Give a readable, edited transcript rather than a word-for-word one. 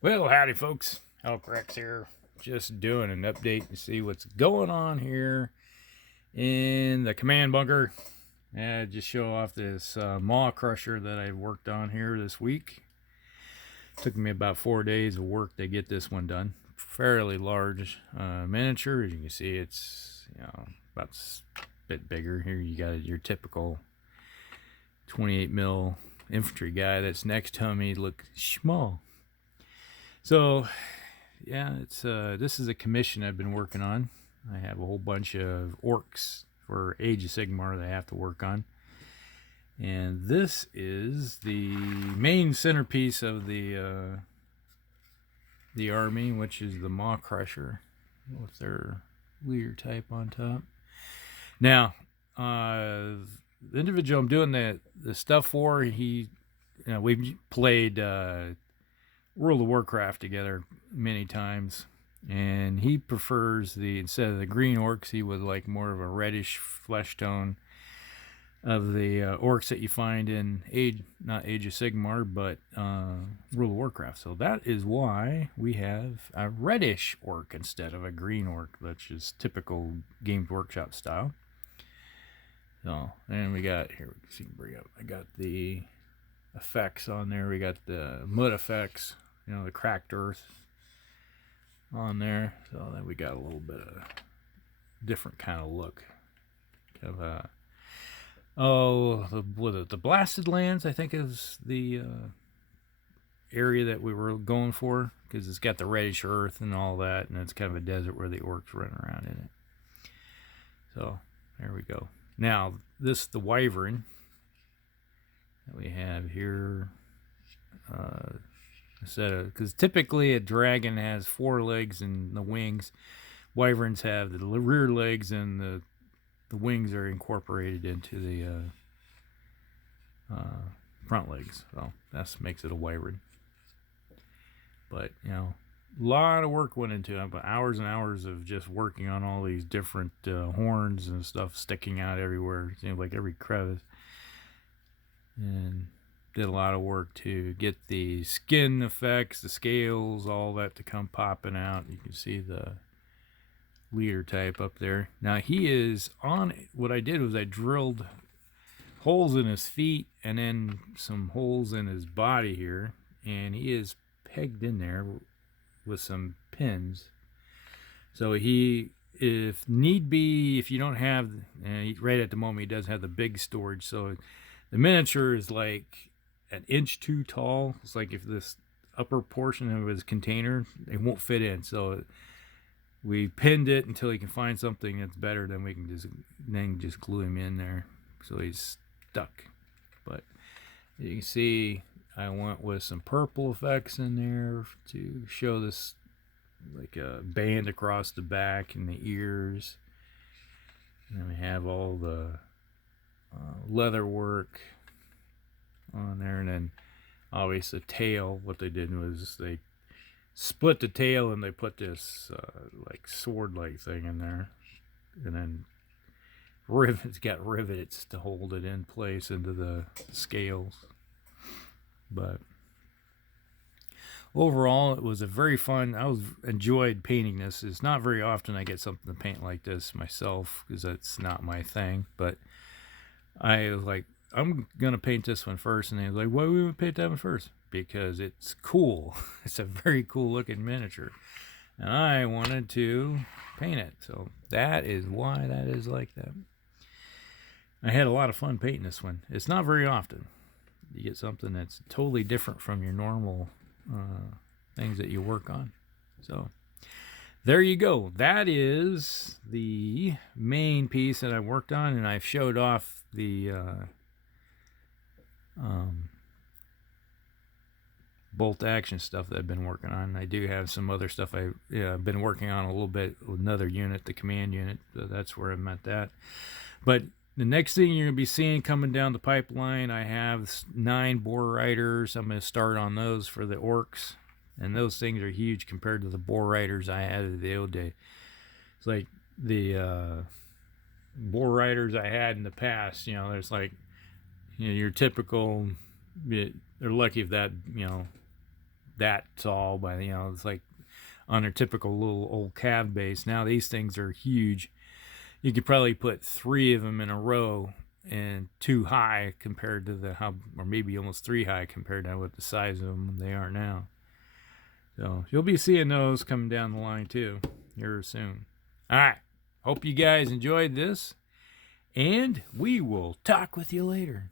Well, howdy, folks. Orruk here. Just doing an update to see what's going on here in the command bunker. Just show off this Maw-Krusha that I've worked on here this week. Took me about 4 days of work to get this one done. Fairly large miniature. As you can see, it's about a bit bigger. Here you got your typical 28 mil infantry guy that's next to me. Look small. So, yeah, it's this is a commission I've been working on. I have a whole bunch of orcs for Age of Sigmar that I have to work on. And this is the main centerpiece of the army, which is the Maw-Krusha with their leader type on top. Now, the individual I'm doing the stuff for, we've played World of Warcraft together many times, and he prefers instead of the green orcs, he would like more of a reddish flesh tone of the orcs that you find in not Age of Sigmar, but World of Warcraft. So that is why we have a reddish orc instead of a green orc, which is typical Games Workshop style. So, and we got here. You can bring up. I got the effects on there. We got the mud effects. The cracked earth on there. So then we got a little bit of different kind of look. Of the blasted lands, I think, is the area that we were going for, because it's got the reddish earth and all that, and it's kind of a desert where the orcs run around in it. So there we go. Now this the wyvern that we have here. Because typically a dragon has 4 legs and the wings. Wyverns have the rear legs, and the wings are incorporated into the front legs. So that makes it a wyvern. But a lot of work went into it. But hours and hours of just working on all these different horns and stuff sticking out everywhere. It seems like every crevice. And did a lot of work to get the skin effects, the scales, all that to come popping out. You can see the leader type up there. Now he is on. What I did was I drilled holes in his feet and then some holes in his body here, and he is pegged in there with some pins. So if need be, if you don't have, right at the moment he does have the big storage. So the miniature is like an inch too tall. It's like if this upper portion of his container, it won't fit in. So we pinned it until he can find something that's better. Then we can just glue him in there, so he's stuck. But you can see I went with some purple effects in there to show this, like a band across the back and the ears. And then we have all the leather work on there, and then obviously the tail. What they did was they split the tail and they put this like sword-like thing in there, and then got rivets to hold it in place into the scales. But overall, it was a very fun. Enjoyed painting this. It's not very often I get something to paint like this myself, because that's not my thing. But I was like, I'm gonna paint this one first, and he was like, why would we paint that one first? Because it's cool. It's a very cool looking miniature, and I wanted to paint it. So that is why that is like that. I had a lot of fun painting this one. It's not very often you get something that's totally different from your normal things that you work on. So there you go. That is the main piece that I worked on, and I've showed off the bolt action stuff that I've been working on. I do have some other stuff I've been working on a little bit with another unit, the command unit. So that's where I'm at that. But the next thing you're going to be seeing coming down the pipeline, I have 9 boar riders. I'm going to start on those for the orcs. And those things are huge compared to the boar riders I had in the old day. It's like the boar riders I had in the past, there's like, your typical, they're lucky if that, that tall, but you know, it's like on a typical little old cab base. Now these things are huge. You could probably put 3 of them in a row, and 2 high compared to the or maybe almost 3 high compared to what the size of them they are now. So you'll be seeing those coming down the line too here soon. All right, hope you guys enjoyed this, and we will talk with you later.